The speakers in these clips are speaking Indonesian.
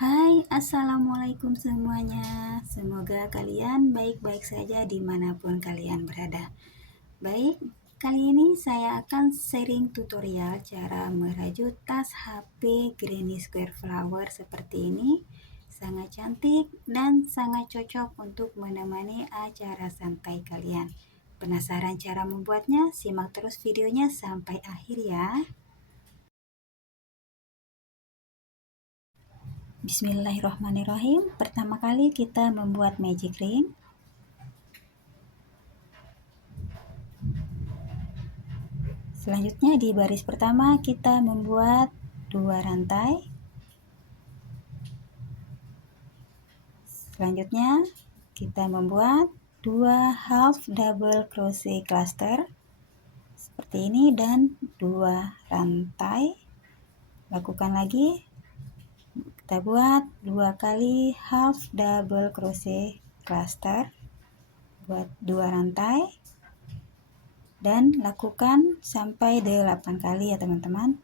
Hai, assalamualaikum semuanya. Semoga kalian baik-baik saja dimanapun kalian berada. Baik, kali ini saya akan sharing tutorial cara merajut tas HP Granny Square Flower seperti ini. Sangat cantik dan sangat cocok untuk menemani acara santai kalian. Penasaran cara membuatnya? Simak terus videonya sampai akhir ya. Bismillahirrahmanirrahim. Pertama kali kita membuat magic ring. Selanjutnya di baris pertama kita membuat 2 rantai. Selanjutnya kita membuat 2 half double crochet cluster seperti ini dan 2 rantai. Lakukan lagi. Kita buat 2 kali half double crochet cluster. Buat 2 rantai. Dan lakukan sampai 8 kali ya teman-teman.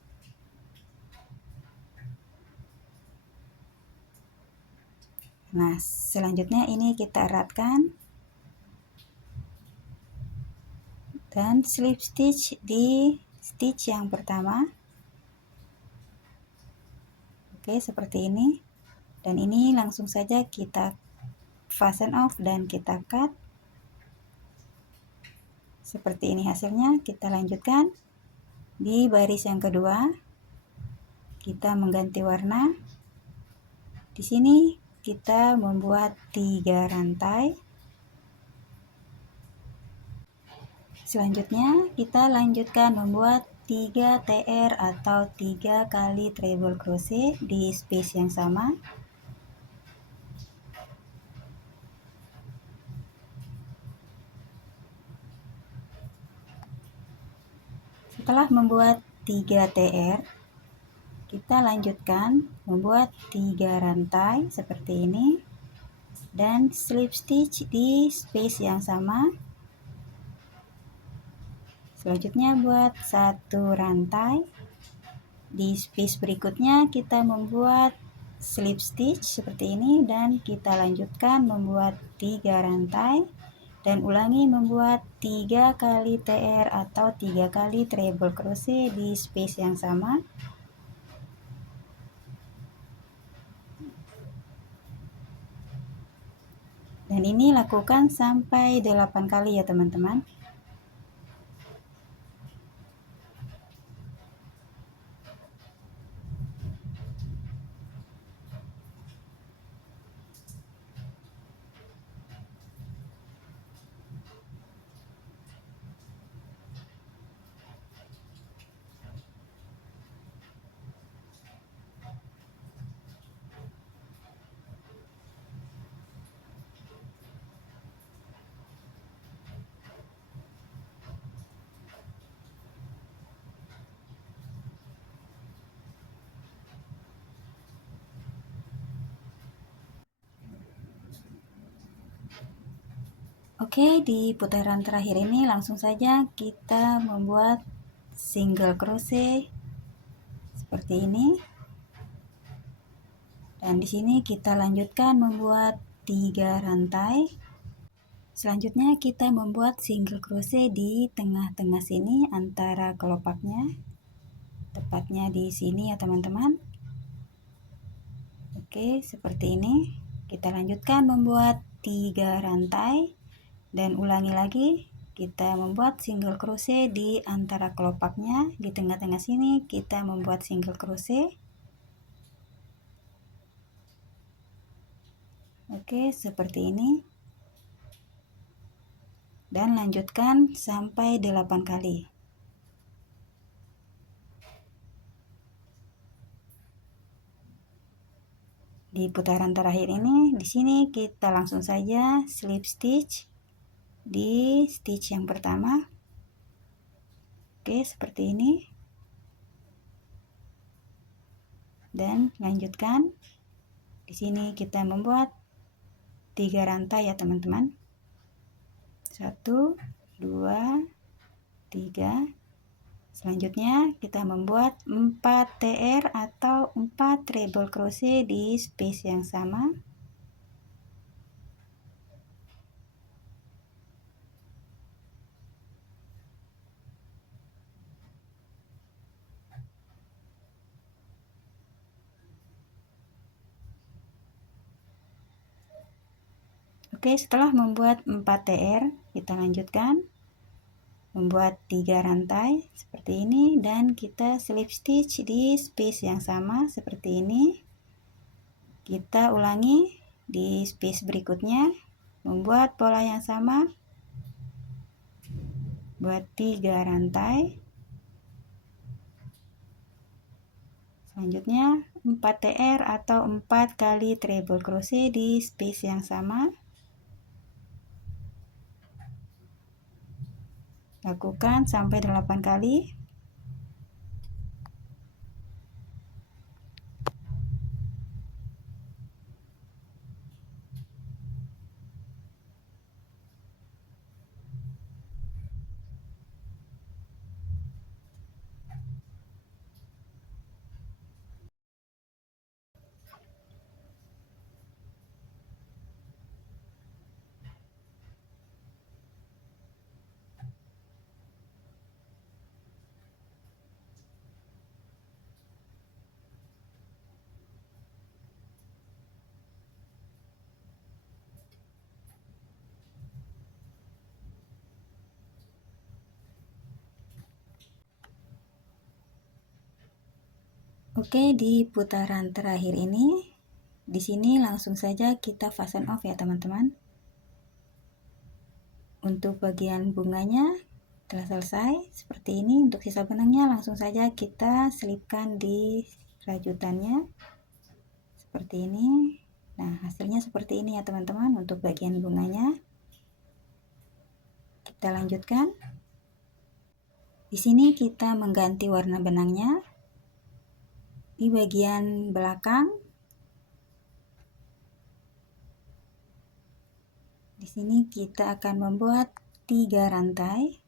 Nah, selanjutnya ini kita eratkan dan slip stitch di stitch yang pertama. Oke, seperti ini. Dan ini langsung saja kita fasten off dan kita cut. Seperti ini hasilnya. Kita lanjutkan di baris yang kedua. Kita mengganti warna. Di sini kita membuat 3 rantai. Selanjutnya kita lanjutkan membuat 3 TR atau 3 kali treble crochet di space yang sama. Setelah membuat 3 TR, kita lanjutkan membuat 3 rantai seperti ini dan slip stitch di space yang sama. Selanjutnya buat 1 rantai. Di space berikutnya kita membuat slip stitch seperti ini dan kita lanjutkan membuat 3 rantai dan ulangi membuat 3 kali TR atau 3 kali treble crochet di space yang sama. Dan ini lakukan sampai 8 kali ya teman-teman. Oke, di putaran terakhir ini langsung saja kita membuat single crochet seperti ini. Dan di sini kita lanjutkan membuat 3 rantai. Selanjutnya kita membuat single crochet di tengah-tengah sini antara kelopaknya. Tepatnya di sini ya teman-teman. Oke, seperti ini. Kita lanjutkan membuat 3 rantai. Dan ulangi lagi, kita membuat single crochet di antara kelopaknya. Di tengah-tengah sini kita membuat single crochet. Oke, seperti ini. Dan lanjutkan sampai 8 kali. Di putaran terakhir ini, di sini kita langsung saja slip stitch di stitch yang pertama. Oke, seperti ini. Dan lanjutkan. Di sini kita membuat 3 rantai ya teman-teman. 1, 2, 3. Selanjutnya kita membuat 4 TR atau 4 treble crochet di space yang sama. Oke, setelah membuat 4 TR, kita lanjutkan membuat 3 rantai seperti ini dan kita slip stitch di space yang sama seperti ini. Kita ulangi di space berikutnya, membuat pola yang sama, buat 3 rantai. Selanjutnya 4 TR atau 4 kali treble crochet di space yang sama. Lakukan sampai 8 kali. Oke, di putaran terakhir ini, di sini langsung saja kita fasten off ya teman-teman. Untuk bagian bunganya telah selesai seperti ini. Untuk sisa benangnya langsung saja kita selipkan di rajutannya seperti ini. Nah, hasilnya seperti ini ya teman-teman untuk bagian bunganya. Kita lanjutkan. Di sini kita mengganti warna benangnya. Di bagian belakang, di sini kita akan membuat 3 rantai.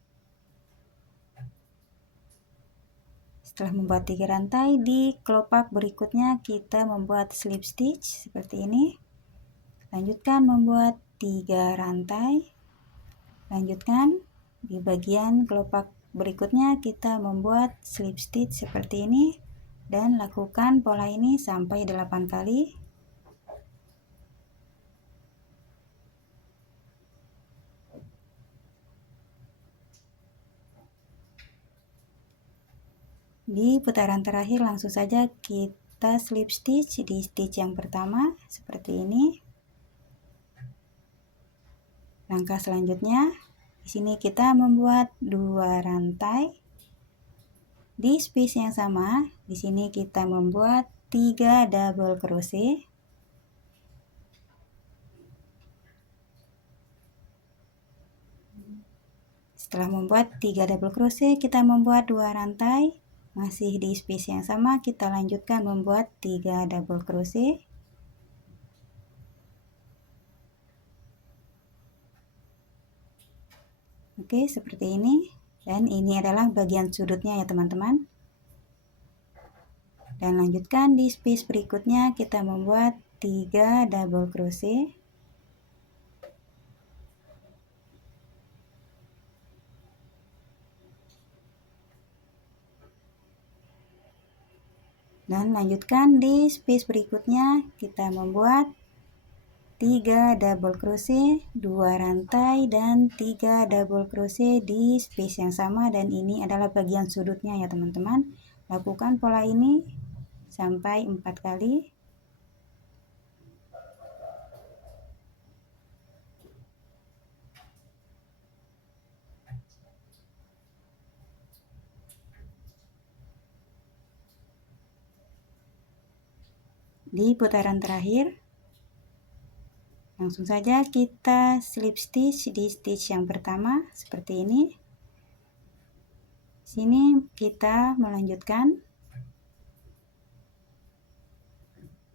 Setelah membuat 3 rantai, di kelopak berikutnya kita membuat slip stitch seperti ini. Lanjutkan membuat 3 rantai. Lanjutkan di bagian kelopak berikutnya kita membuat slip stitch seperti ini dan lakukan pola ini sampai 8 kali. Di putaran terakhir langsung saja kita slip stitch di stitch yang pertama seperti ini. Langkah selanjutnya, di sini kita membuat 2 rantai. Di space yang sama, di sini kita membuat 3 double crochet. Setelah membuat 3 double crochet, kita membuat 2 rantai. Masih di space yang sama, kita lanjutkan membuat 3 double crochet. Oke, seperti ini. Dan ini adalah bagian sudutnya ya teman-teman. Dan lanjutkan di space berikutnya kita membuat 3 double crochet. Dan lanjutkan di space berikutnya kita membuat 3 double crochet, 2 rantai dan 3 double crochet di space yang sama, dan ini adalah bagian sudutnya ya teman-teman. Lakukan pola ini sampai 4 kali. Di putaran terakhir langsung saja kita slip stitch di stitch yang pertama seperti ini. Sini kita melanjutkan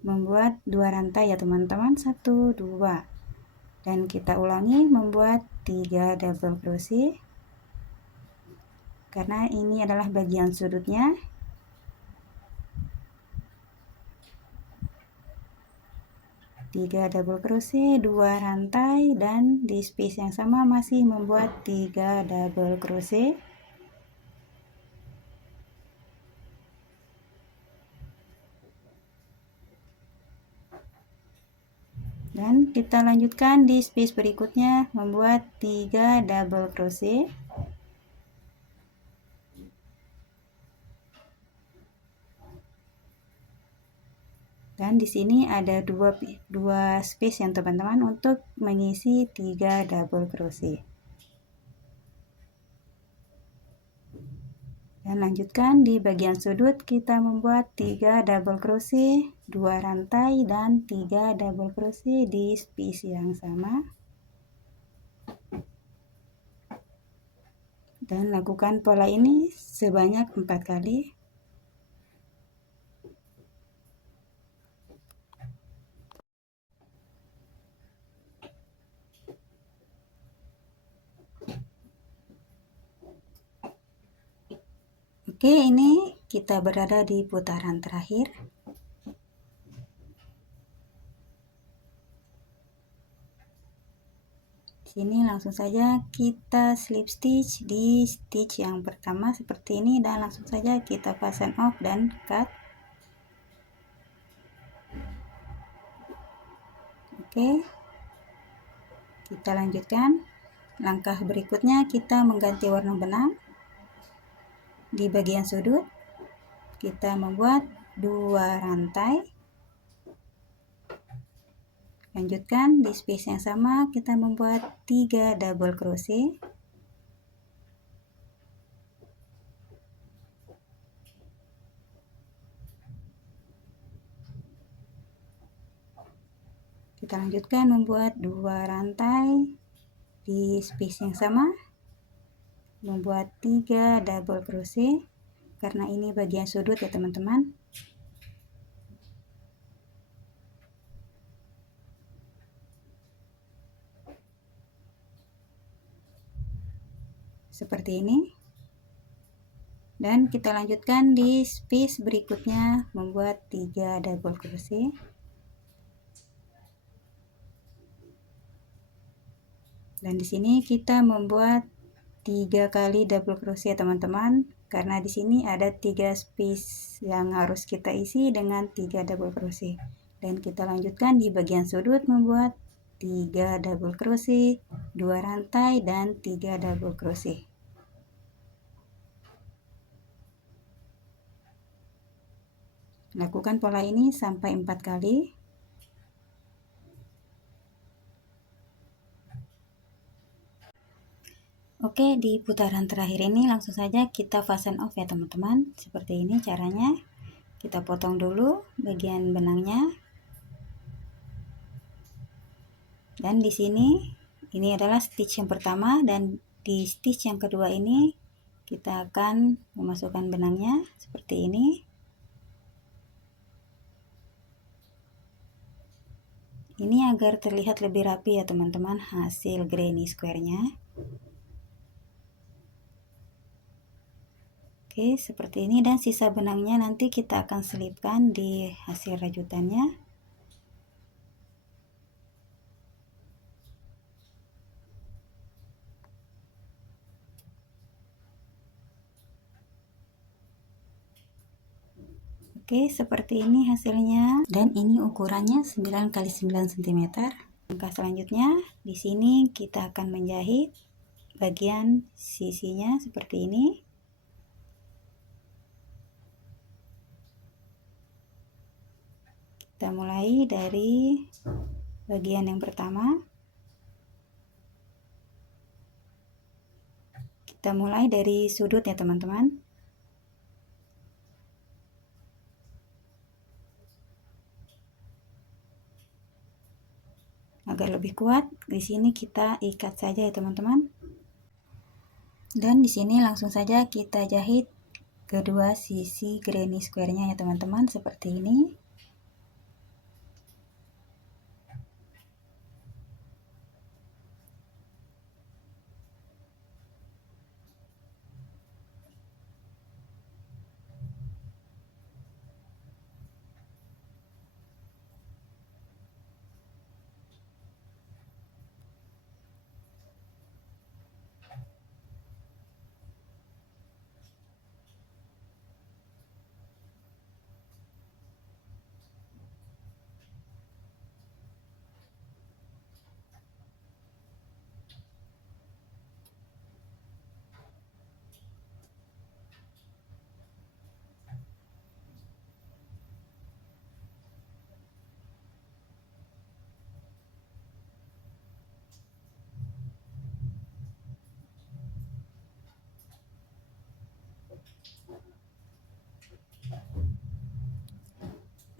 membuat 2 rantai ya teman-teman, 1 2, dan kita ulangi membuat 3 double crochet. karena ini adalah bagian sudutnya. Tiga double crochet, 2 rantai, dan di space yang sama masih membuat 3 double crochet. Dan kita lanjutkan di space berikutnya membuat 3 double crochet. Dan di sini ada dua space yang teman-teman untuk mengisi 3 double crochet. Dan lanjutkan di bagian sudut kita membuat 3 double crochet, 2 rantai, dan 3 double crochet di space yang sama. Dan lakukan pola ini sebanyak 4 kali. Oke, ini kita berada di putaran terakhir. Sini langsung saja kita slip stitch di stitch yang pertama seperti ini, dan langsung saja kita fasten off dan cut. Oke, kita lanjutkan. Langkah berikutnya kita mengganti warna benang. Di bagian sudut kita membuat 2 rantai. Lanjutkan di space yang sama kita membuat 3 double crochet. Kita lanjutkan membuat 2 rantai di space yang sama, membuat 3 double crochet karena ini bagian sudut ya teman-teman. Seperti ini. Dan kita lanjutkan di space berikutnya membuat 3 double crochet. Dan di sini kita membuat 3 kali double crochet teman-teman, karena di sini ada 3 space yang harus kita isi dengan 3 double crochet. Dan kita lanjutkan di bagian sudut membuat 3 double crochet, 2 rantai, dan 3 double crochet. Lakukan pola ini sampai 4 kali. Oke, di putaran terakhir ini langsung saja kita fasten off ya teman-teman. Seperti ini caranya. Kita potong dulu bagian benangnya. Dan di sini ini adalah stitch yang pertama, dan di stitch yang kedua ini kita akan memasukkan benangnya seperti ini. Ini agar terlihat lebih rapi ya teman-teman hasil granny square-nya. Oke, seperti ini, dan sisa benangnya nanti kita akan selipkan di hasil rajutannya. Oke, seperti ini hasilnya, dan ini ukurannya 9 x 9 cm. Langkah selanjutnya di sini kita akan menjahit bagian sisinya seperti ini. Kita mulai dari bagian yang pertama. Kita mulai dari sudut ya teman-teman. Agar lebih kuat, di sini kita ikat saja ya teman-teman. Dan di sini langsung saja kita jahit kedua sisi granny square-nya ya teman-teman seperti ini.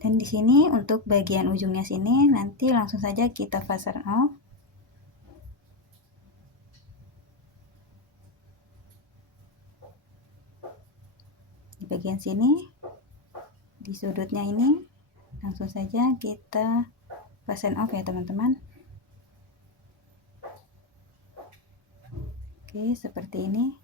Dan di sini untuk bagian ujungnya sini nanti langsung saja kita fasten off. Di bagian sini, di sudutnya ini langsung saja kita fasten off ya teman-teman. Oke, seperti ini.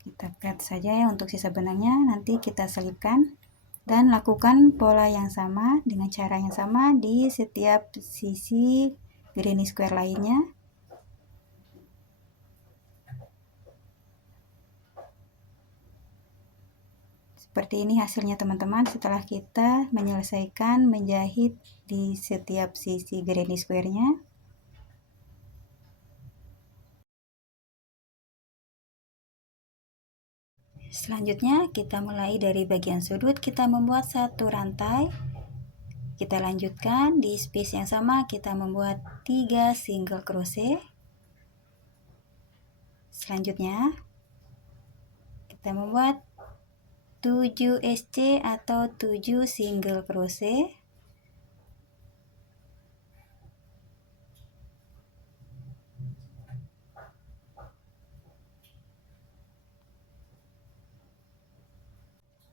Kita cut saja ya untuk sisa benangnya, nanti kita selipkan dan lakukan pola yang sama dengan cara yang sama di setiap sisi granny square lainnya. Seperti ini hasilnya teman-teman setelah kita menyelesaikan menjahit di setiap sisi granny square-nya. Selanjutnya kita mulai dari bagian sudut, kita membuat satu rantai. Kita lanjutkan di space yang sama, kita membuat 3 single crochet. Selanjutnya kita membuat 7 SC atau 7 single crochet.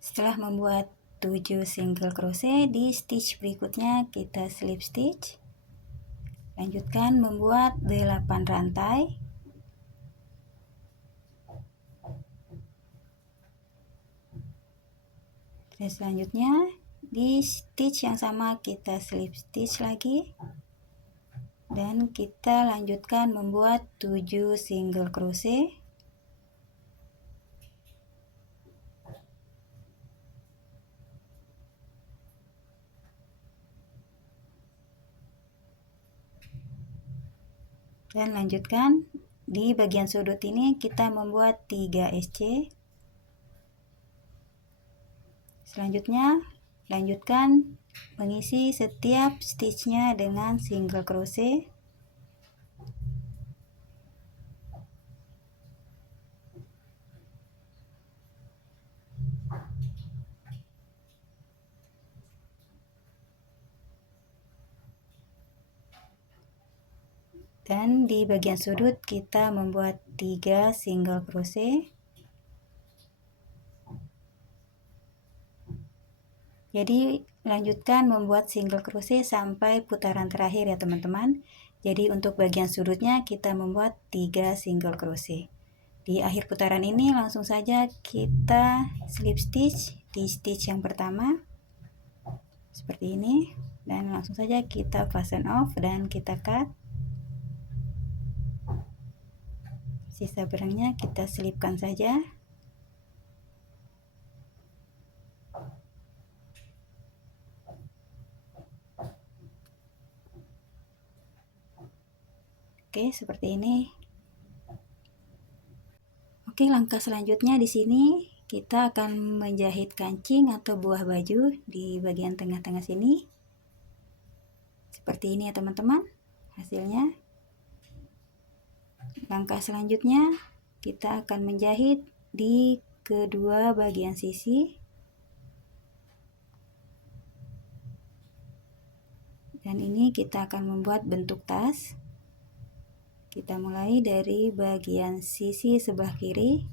Setelah membuat 7 single crochet, di stitch berikutnya kita slip stitch. Lanjutkan membuat 8 rantai. Dan selanjutnya di stitch yang sama kita slip stitch lagi. Dan kita lanjutkan membuat 7 single crochet. Dan lanjutkan di bagian sudut ini kita membuat 3 SC. Selanjutnya lanjutkan mengisi setiap stitchnya dengan single crochet. Dan di bagian sudut kita membuat 3 single crochet. Jadi lanjutkan membuat single crochet sampai putaran terakhir ya teman-teman. Jadi untuk bagian sudutnya kita membuat 3 single crochet. Di akhir putaran ini langsung saja kita slip stitch di stitch yang pertama. Seperti ini. Dan langsung saja kita fasten off dan kita cut. Sisa benangnya kita selipkan saja. Oke, seperti ini. Oke, langkah selanjutnya di sini kita akan menjahit kancing atau buah baju di bagian tengah-tengah sini. Seperti ini ya teman-teman hasilnya. Langkah selanjutnya kita akan menjahit di kedua bagian sisi. Dan ini kita akan membuat bentuk tas. Kita mulai dari bagian sisi sebelah kiri.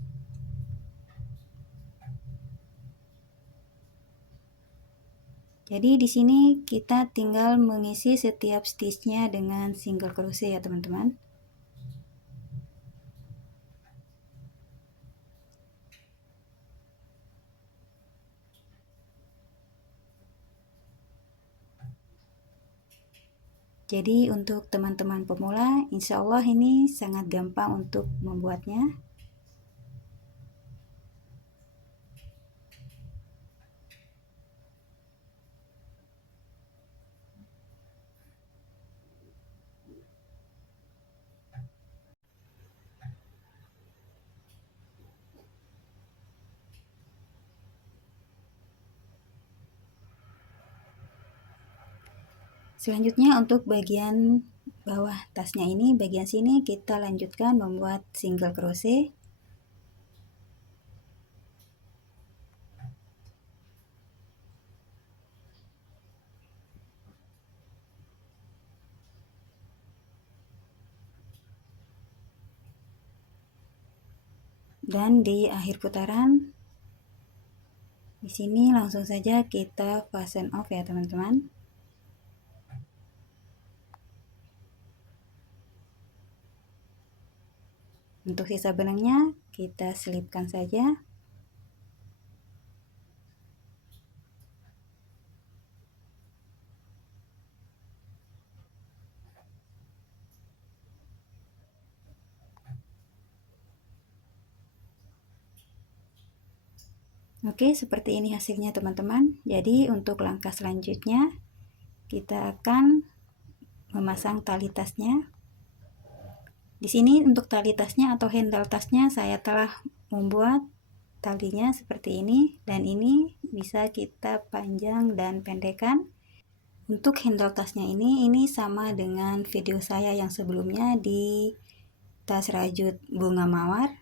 Jadi di sini kita tinggal mengisi setiap stitchnya dengan single crochet ya teman-teman. Jadi untuk teman-teman pemula, insya Allah ini sangat gampang untuk membuatnya. Selanjutnya untuk bagian bawah tasnya ini, bagian sini kita lanjutkan membuat single crochet. Dan di akhir putaran di sini langsung saja kita fasten off ya teman-teman. Untuk sisa benangnya kita selipkan saja. Oke, seperti ini hasilnya teman-teman. Jadi untuk langkah selanjutnya kita akan memasang tali tasnya. Di sini untuk tali tasnya atau handle tasnya saya telah membuat talinya seperti ini, dan ini bisa kita panjang dan pendekkan. Untuk handle tasnya ini sama dengan video saya yang sebelumnya di tas rajut bunga mawar.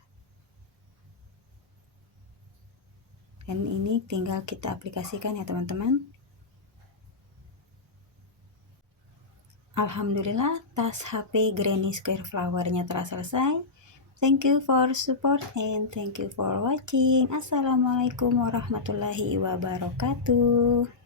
Dan ini tinggal kita aplikasikan ya teman-teman. Alhamdulillah, tas HP Granny Square Flower-nya telah selesai. Thank you for support and thank you for watching. Assalamualaikum warahmatullahi wabarakatuh.